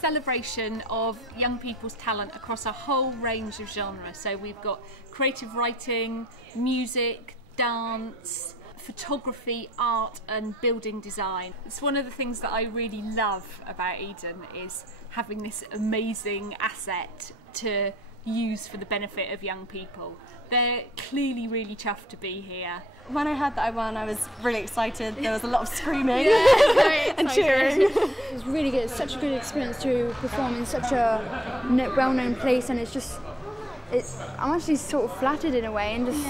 Celebration of young people's talent across a whole range of genres. So we've got creative writing, music, dance, photography, art and building design. It's one of the things that I really love about Eden, is having this amazing asset to use for the benefit of young people. They're clearly really chuffed to be here. When I heard that I won, I was really excited. There was a lot of screaming and cheering. It was really good. It's such a good experience to perform in such a well-known place, and I'm actually sort of flattered in a way, and just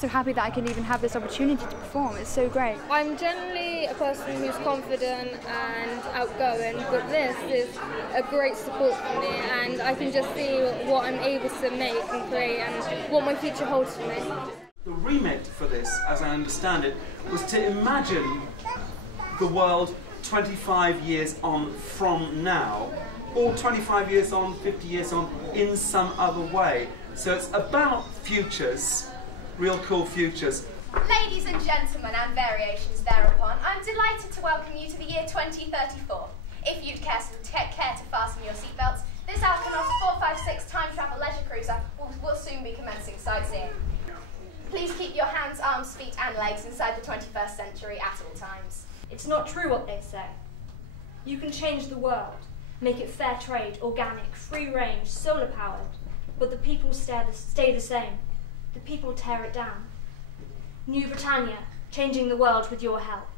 so happy that I can even have this opportunity to perform. It's so great. I'm generally a person who's confident and outgoing, but this is a great support for me, and I can just see what I'm able to make and create and what my future holds for me. The remit for this, as I understand it, was to imagine the world 25 years on from now, or 25 years on, 50 years on, in some other way. So it's about futures, real cool futures. Ladies and gentlemen, and variations thereupon, I'm delighted to welcome you to the year 2034. If you'd care to fasten your seatbelts, this Alkinoos 456 time travel leisure cruiser will soon be commencing sightseeing. Please keep your hands, arms, feet and legs inside the 21st century at all times. It's not true what they say. You can change the world, make it fair trade, organic, free range, solar powered, but the people stay the same. The people tear it down. New Britannia, changing the world with your help.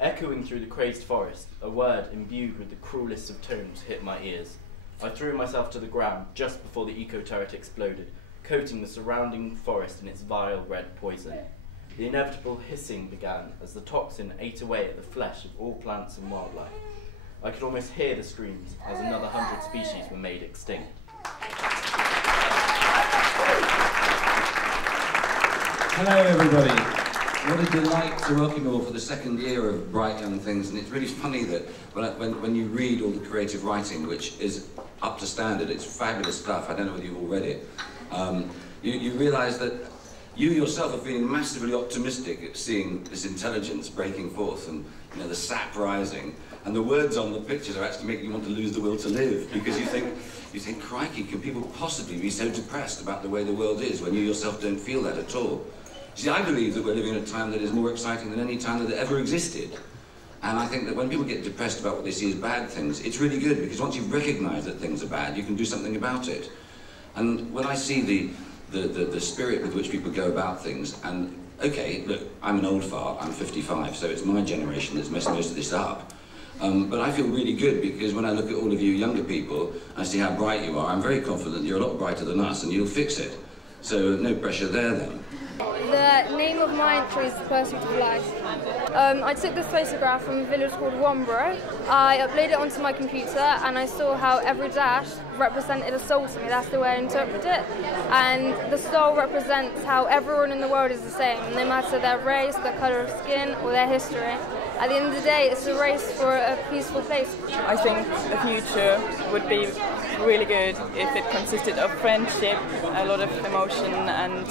Echoing through the crazed forest, a word imbued with the cruelest of tones hit my ears. I threw myself to the ground just before the eco-turret exploded, coating the surrounding forest in its vile red poison. The inevitable hissing began as the toxin ate away at the flesh of all plants and wildlife. I could almost hear the screams as another 100 species were made extinct. Hello everybody. What a delight to welcome you all for the second year of Bright Young Things, and it's really funny that when you read all the creative writing, which is up to standard, it's fabulous stuff, I don't know whether you've all read it, you realise that you yourself are feeling massively optimistic at seeing this intelligence breaking forth and the sap rising, and the words on the pictures are actually making you want to lose the will to live, because you think, crikey, can people possibly be so depressed about the way the world is when you yourself don't feel that at all? See, I believe that we're living in a time that is more exciting than any time that ever existed. And I think that when people get depressed about what they see as bad things, it's really good, because once you've recognised that things are bad, you can do something about it. And when I see the spirit with which people go about things, and okay, look, I'm an old fart, I'm 55, so it's my generation that's messed most of this up. But I feel really good, because when I look at all of you younger people, I see how bright you are. I'm very confident you're a lot brighter than us, and you'll fix it. So no pressure there then. The name of my entry is The Pursuit of Life. I took this photograph from a village called Womborough. I uploaded it onto my computer, and I saw how every dash represented a soul to me. That's the way I interpret it. And the soul represents how everyone in the world is the same, no matter their race, their colour of skin, or their history. At the end of the day, it's a race for a peaceful place. I think the future would be really good if it consisted of friendship, a lot of emotion, and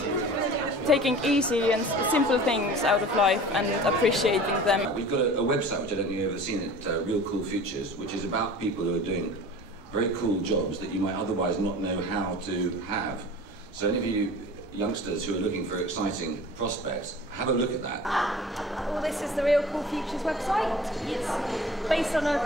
taking easy and simple things out of life and appreciating them. We've got a website, which I don't think you've ever seen it, Real Cool Futures, which is about people who are doing very cool jobs that you might otherwise not know how to have. So any of you youngsters who are looking for exciting prospects, have a look at that. Well, this is the Real Cool Futures website. It's based on a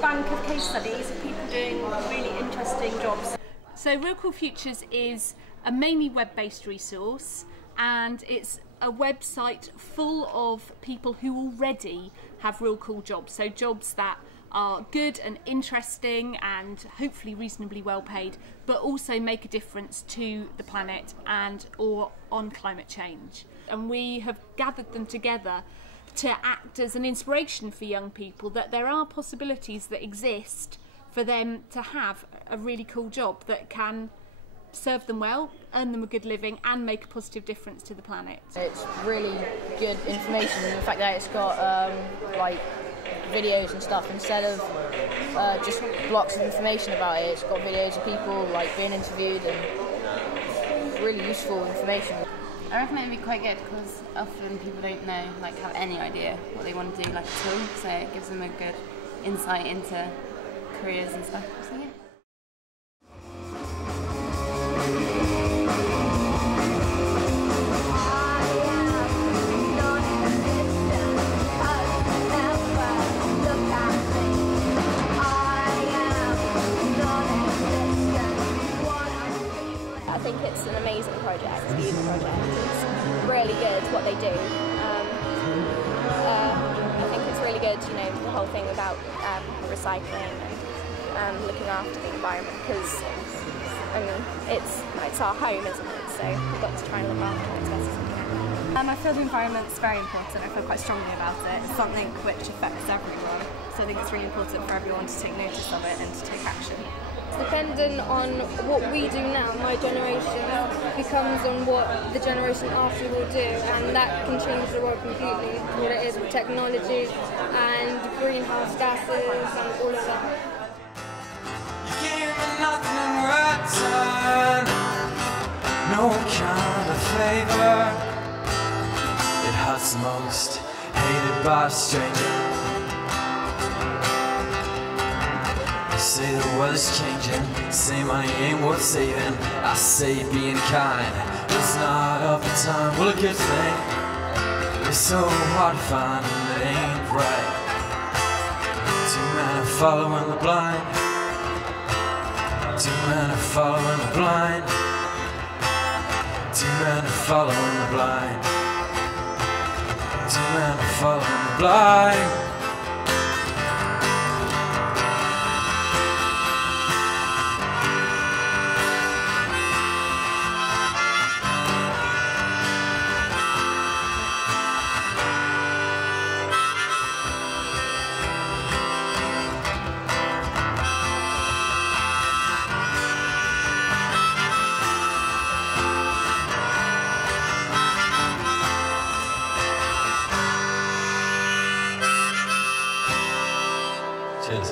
bank of case studies of people doing really interesting jobs. So Real Cool Futures is a mainly web-based resource, and it's a website full of people who already have real cool jobs, so jobs that are good and interesting and hopefully reasonably well paid, but also make a difference to the planet and or on climate change. And we have gathered them together to act as an inspiration for young people, that there are possibilities that exist for them to have a really cool job that can serve them well, earn them a good living and make a positive difference to the planet. It's really good information, the fact that it's got like videos and stuff instead of just blocks of information about it. It's got videos of people like being interviewed and really useful information. I reckon it'd be quite good because often people don't know, like, have any idea what they want to do, like, at all. So it gives them a good insight into careers and stuff. So yeah. I think it's an amazing project, it's a beautiful project. It's really good what they do. I think it's really good, you know, the whole thing about recycling and looking after the environment, because I mean it's our home, isn't it? So we've got to try and look after it as best as we can. I feel the environment's very important. I feel quite strongly about it. It's something which affects everyone, so I think it's really important for everyone to take notice of it and to take action. Depending on what we do now, my generation becomes on what the generation after will do, and that can change the world completely, what it is with technology and greenhouse gases and all of that. You gave me nothing in return, no kind of favor. It hurts most, hated by a stranger. Say the weather's changing, say money ain't worth saving. I say being kind is not of the time. Well, a good thing, it's so hard to find and it ain't right. Too many following the blind, too many following the blind, too many following the blind, too many following the blind. Cheers.